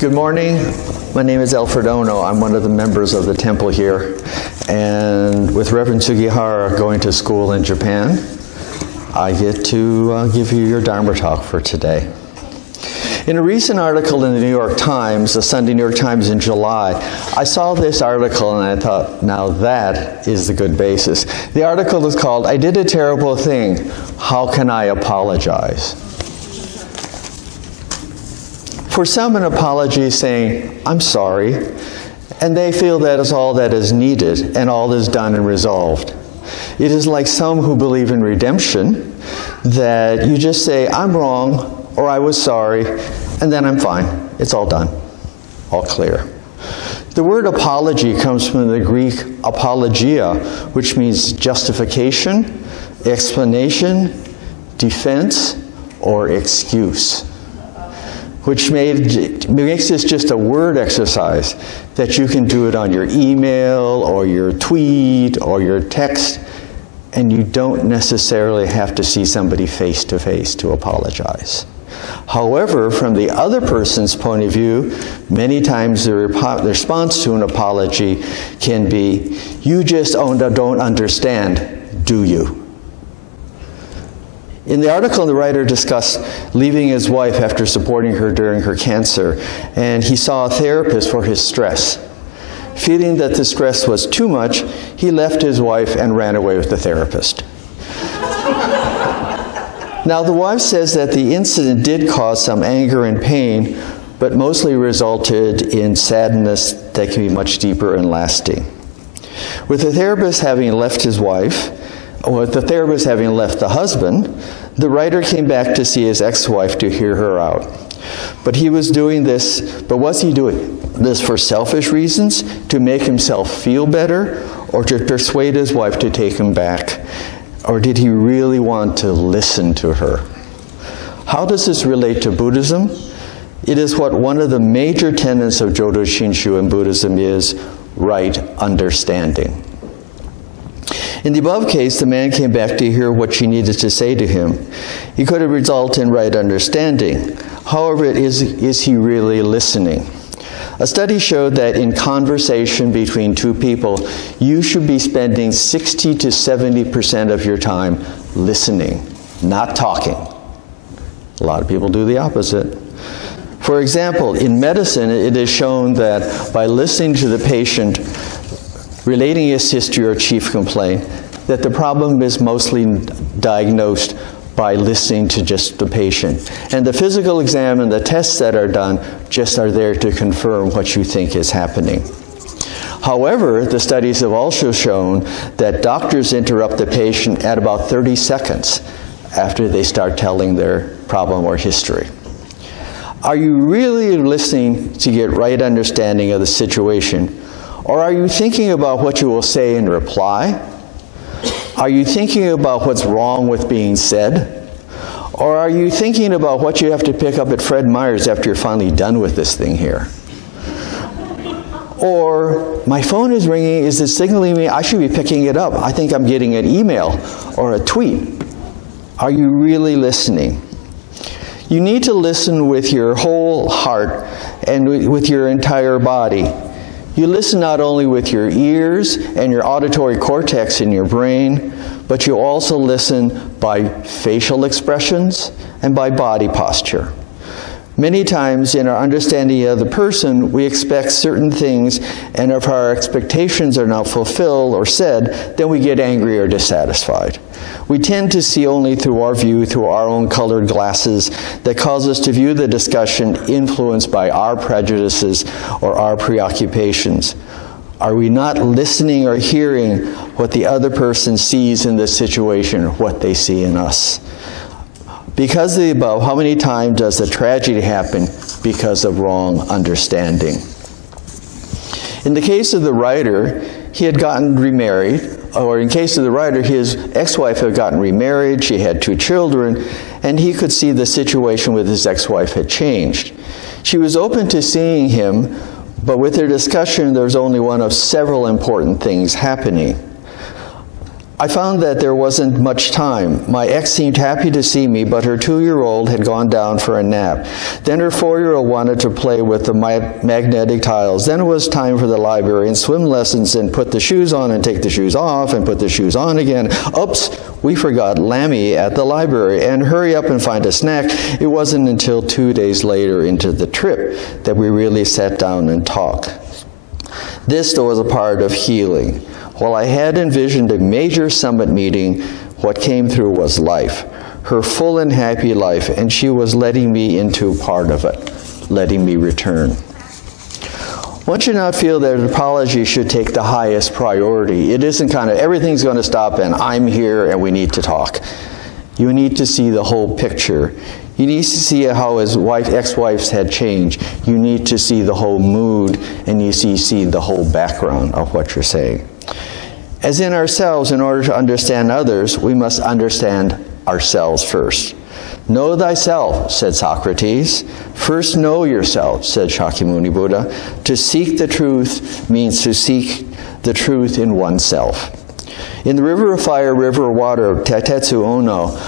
Good morning. My name is Alfred. I'm one of the members of the temple here. And with Reverend Sugihara going to school in Japan, I get to give you your Dharma talk for today. In a recent article in the New York Times, the Sunday New York Times in July, I saw this article and I thought, now that is the good basis. The article is called, "I Did a Terrible Thing. How Can I Apologize?" For some, an apology is saying, "I'm sorry," and they feel that is all that is needed and all is done and resolved. It is like some who believe in redemption, that you just say, "I'm wrong," or "I was sorry," and then I'm fine. It's all done, all clear. The word apology comes from the Greek apologia, which means justification, explanation, defense, or excuse, which makes this just a word exercise that you can do it on your email or your tweet or your text, and you don't necessarily have to see somebody face to face to apologize. However, from the other person's point of view, many times the response to an apology can be, "You just don't understand, do you?" In the article, the writer discussed leaving his wife after supporting her during her cancer, and he saw a therapist for his stress. Feeling that the stress was too much, he left his wife and ran away with the therapist. Now, the wife says that the incident did cause some anger and pain, but mostly resulted in sadness that can be much deeper and lasting. With the therapist having left his wife, or with the therapist having left the husband, the writer came back to see his ex-wife to hear her out. But was he doing this for selfish reasons, to make himself feel better, or to persuade his wife to take him back? Or did he really want to listen to her? How does this relate to Buddhism? It is what one of the major tenets of Jodo Shinshu in Buddhism is: right understanding. In the above case, the man came back to hear what she needed to say to him. He could have resulted in right understanding. However, is he really listening? A study showed that in conversation between two people, you should be spending 60 to 70% of your time listening, not talking. A lot of people do the opposite. For example, in medicine, it is shown that by listening to the patient, relating his history or chief complaint, that the problem is mostly diagnosed by listening to just the patient. And the physical exam and the tests that are done just are there to confirm what you think is happening. However, the studies have also shown that doctors interrupt the patient at about 30 seconds after they start telling their problem or history. Are you really listening to get right understanding of the situation? Or are you thinking about what you will say in reply? Are you thinking about what's wrong with being said? Or are you thinking about what you have to pick up at Fred Meyer's after you're finally done with this thing here? Or, my phone is ringing, is it signaling me I should be picking it up? I think I'm getting an email or a tweet. Are you really listening? You need to listen with your whole heart and with your entire body. You listen not only with your ears and your auditory cortex in your brain, but you also listen by facial expressions and by body posture. Many times in our understanding of the person, we expect certain things, and if our expectations are not fulfilled or said, then we get angry or dissatisfied. We tend to see only through our view, through our own colored glasses, that cause us to view the discussion influenced by our prejudices or our preoccupations. Are we not listening or hearing what the other person sees in this situation or what they see in us? Because of the above, how many times does a tragedy happen because of wrong understanding? In the case of the writer, he had gotten remarried, or in case of the writer, his ex-wife had gotten remarried, she had 2 children, and he could see the situation with his ex-wife had changed. She was open to seeing him, but with their discussion, there was only one of several important things happening. I found that there wasn't much time. My ex seemed happy to see me, but her 2-year-old had gone down for a nap. Then her 4-year-old wanted to play with the magnetic tiles. Then it was time for the library and swim lessons and put the shoes on and take the shoes off and put the shoes on again. Oops, we forgot Lammy at the library, and hurry up and find a snack. It wasn't until 2 days later into the trip that we really sat down and talked. This was a part of healing. While I had envisioned a major summit meeting, what came through was life, her full and happy life, and she was letting me into part of it, letting me return. One should not feel that apology should take the highest priority. It isn't kind of everything's going to stop and I'm here and we need to talk. You need to see the whole picture. You need to see how his ex-wives had changed. You need to see the whole mood, and you see the whole background of what you're saying. As in ourselves, in order to understand others, we must understand ourselves first. Know thyself, said Socrates. First know yourself, said Shakyamuni Buddha. To seek the truth means to seek the truth in oneself. In The River of Fire, River of Water, Taitetsu Ono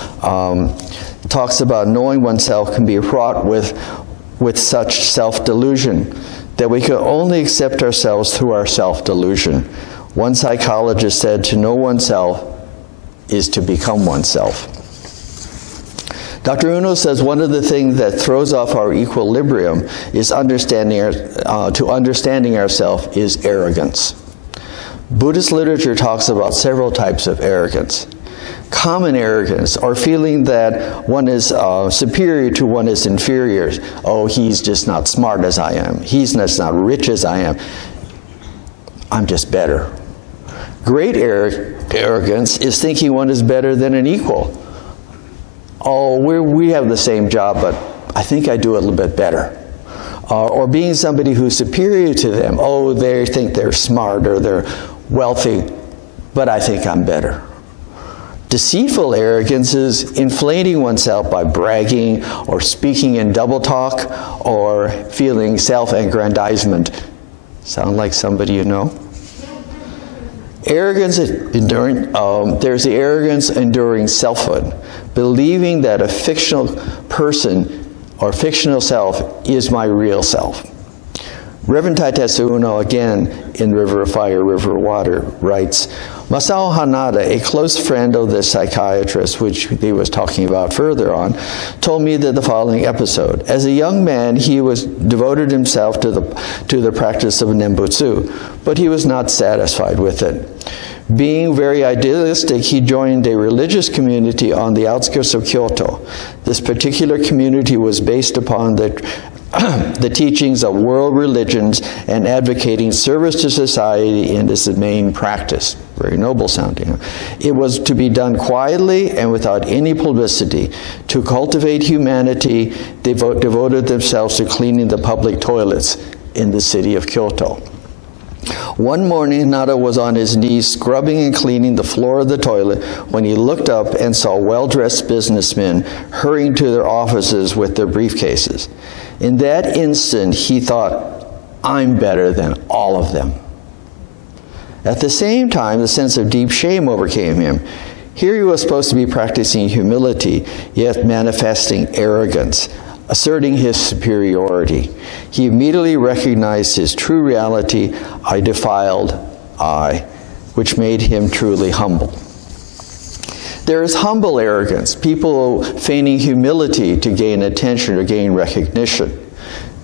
talks about knowing oneself can be fraught with such self-delusion that we can only accept ourselves through our self-delusion. One psychologist said to know oneself is to become oneself. Dr. Uno says one of the things that throws off our equilibrium is understanding ourselves is arrogance. Buddhist literature talks about several types of arrogance. Common arrogance, or feeling that one is superior to one is inferior. Oh, he's just not smart as I am. He's just not rich as I am. I'm just better. Great arrogance is thinking one is better than an equal. Oh, we have the same job, but I think I do it a little bit better. Or being somebody who's superior to them. Oh, they think they're smart or they're wealthy, but I think I'm better. Deceitful arrogance is inflating oneself by bragging or speaking in double talk or feeling self-aggrandizement. Sound like somebody you know? Arrogance enduring, there's the arrogance enduring selfhood, believing that a fictional person or fictional self is my real self. Reverend Taitetsu Uno, again in River of Fire, River of Water, writes, Masao Hanada, a close friend of the psychiatrist, which he was talking about further on, told me that the following episode. As a young man, he was devoted himself to the practice of Nembutsu, but he was not satisfied with it. Being very idealistic, he joined a religious community on the outskirts of Kyoto. This particular community was based upon the teachings of world religions and advocating service to society in its main practice. Very noble sounding. It was to be done quietly and without any publicity. To cultivate humanity, they devoted themselves to cleaning the public toilets in the city of Kyoto. One morning, Nada was on his knees scrubbing and cleaning the floor of the toilet when he looked up and saw well-dressed businessmen hurrying to their offices with their briefcases. In that instant, he thought, I'm better than all of them. At the same time, the sense of deep shame overcame him. Here he was supposed to be practicing humility, yet manifesting arrogance, asserting his superiority. He immediately recognized his true reality, I defiled I, which made him truly humble. There is humble arrogance, people feigning humility to gain attention or gain recognition.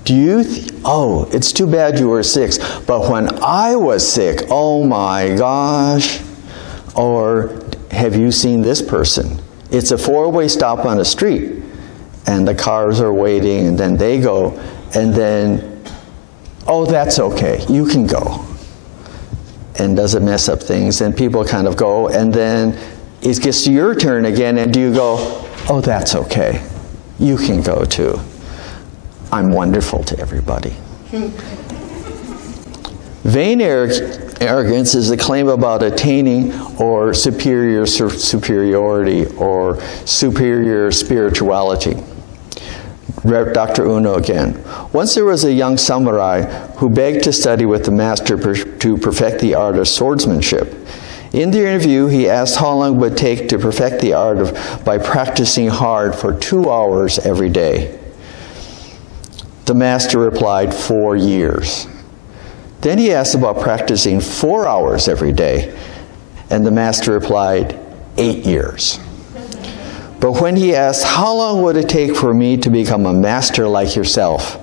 Do you oh, it's too bad you were sick, but when I was sick, oh my gosh. Or have you seen this person? It's a four-way stop on a street, and the cars are waiting, and then they go, and then, oh, that's okay, you can go. And does it mess up things? And people kind of go, and then it gets to your turn again, and do you go, oh, that's okay, you can go too. I'm wonderful to everybody. Vain arrogance is a claim about attaining or superiority or superior spirituality. Dr. Uno again. Once there was a young samurai who begged to study with the master to perfect the art of swordsmanship. In the interview, he asked how long it would take to perfect the art by practicing hard for 2 hours every day. The master replied, 4 years. Then he asked about practicing 4 hours every day, and the master replied, 8 years. But when he asked, how long would it take for me to become a master like yourself,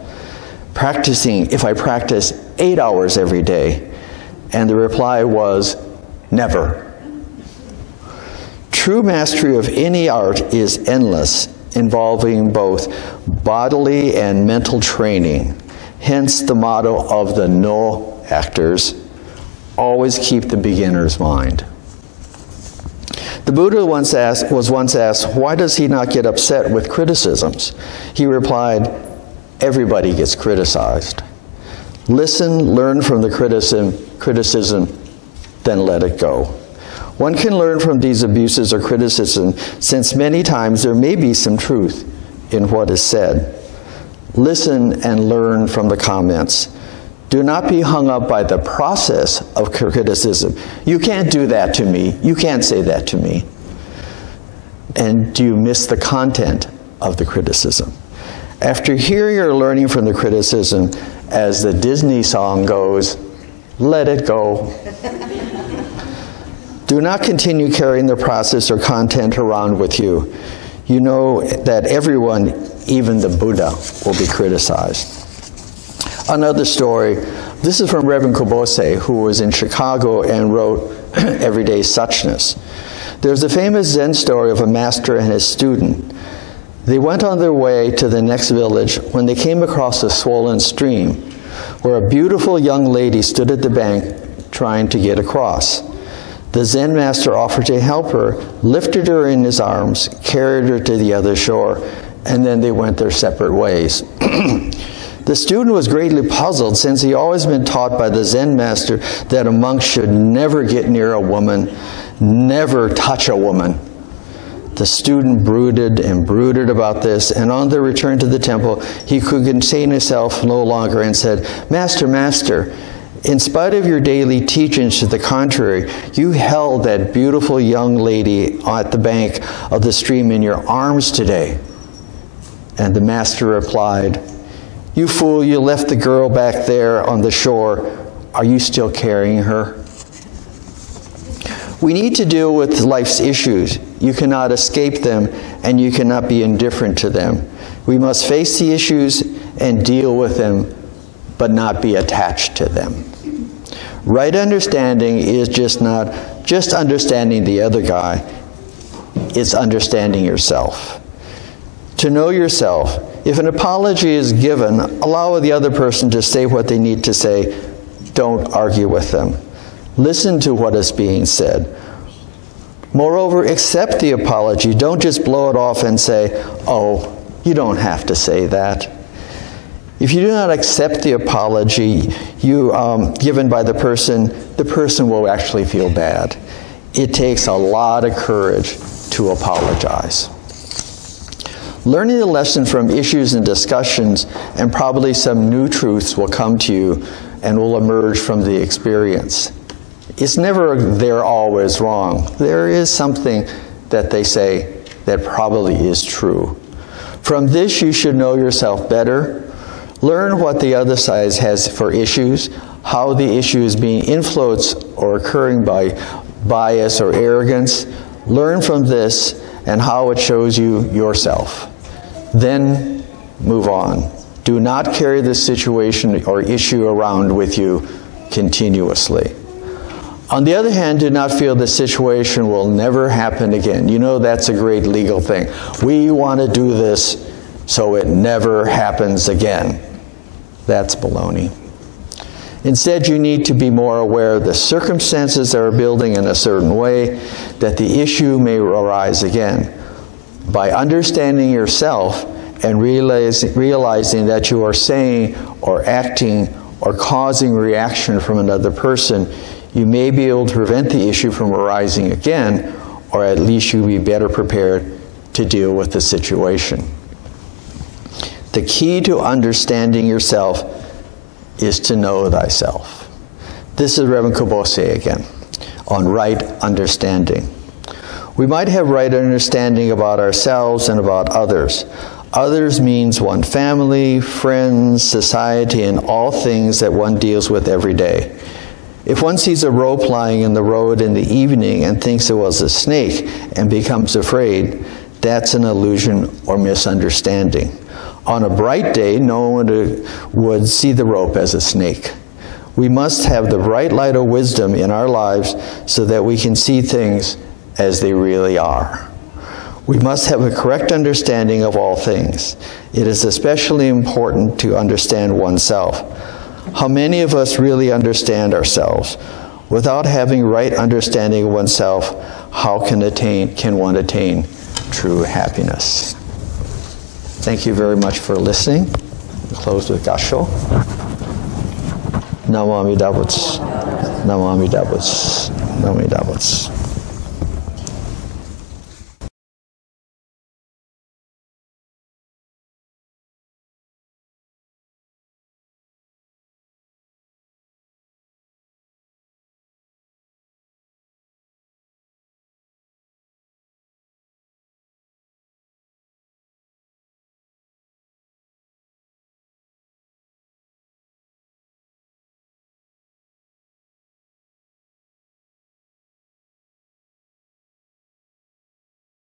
if I practice 8 hours every day? And the reply was, never. True mastery of any art is endless, involving both bodily and mental training. Hence the motto of the No actors, always keep the beginner's mind. The Buddha was once asked, why does he not get upset with criticisms? He replied, everybody gets criticized. Listen, learn from the criticism, then let it go. One can learn from these abuses or criticism, since many times there may be some truth in what is said. Listen and learn from the comments. Do not be hung up by the process of criticism. You can't do that to me. You can't say that to me. And do you miss the content of the criticism? After hearing or learning from the criticism, as the Disney song goes, let it go. Do not continue carrying the process or content around with you. You know that everyone, even the Buddha, will be criticized. Another story, this is from Reverend Kobose, who was in Chicago and wrote Everyday Suchness. There's a famous Zen story of a master and his student. They went on their way to the next village when they came across a swollen stream, where a beautiful young lady stood at the bank trying to get across. The Zen master offered to help her, lifted her in his arms, carried her to the other shore, and then they went their separate ways. The student was greatly puzzled, since he always been taught by the Zen master that a monk should never get near a woman, never touch a woman. The student brooded and brooded about this, and on their return to the temple, he could contain himself no longer and said, Master, Master, in spite of your daily teachings to the contrary, you held that beautiful young lady at the bank of the stream in your arms today. And the master replied, you fool, you left the girl back there on the shore. Are you still carrying her? We need to deal with life's issues. You cannot escape them, and you cannot be indifferent to them. We must face the issues and deal with them, but not be attached to them. Right understanding is not just understanding the other guy, it's understanding yourself. To know yourself, if an apology is given, allow the other person to say what they need to say. Don't argue with them. Listen to what is being said. Moreover, accept the apology. Don't just blow it off and say, oh, you don't have to say that. If you do not accept the apology given by the person will actually feel bad. It takes a lot of courage to apologize. Learning the lesson from issues and discussions, and probably some new truths will come to you and will emerge from the experience. It's never they're always wrong. There is something that they say that probably is true. From this, you should know yourself better, learn what the other side has for issues, how the issue is being influenced or occurring by bias or arrogance. Learn from this and how it shows you yourself. Then move on. Do not carry this situation or issue around with you continuously. On the other hand, do not feel the situation will never happen again. You know that's a great legal thing. We want to do this so it never happens again. That's baloney. Instead, you need to be more aware of the circumstances that are building in a certain way, that the issue may arise again. By understanding yourself and realizing that you are saying or acting or causing reaction from another person, you may be able to prevent the issue from arising again, or at least you'll be better prepared to deal with the situation. The key to understanding yourself is to know thyself. This is Reverend Kobose again. on right understanding. We might have right understanding about ourselves and about others. Others means one family, friends, society, and all things that one deals with every day. If one sees a rope lying in the road in the evening and thinks it was a snake and becomes afraid, that's an illusion or misunderstanding. On a bright day, no one would see the rope as a snake. We must have the bright light of wisdom in our lives so that we can see things as they really are. We must have a correct understanding of all things. It is especially important to understand oneself. How many of us really understand ourselves? Without having right understanding of oneself, how can one attain true happiness? Thank you very much for listening. We'll close with Gasho. Namo Amida Butsu. Namo Amida Butsu. Namo Amida Butsu.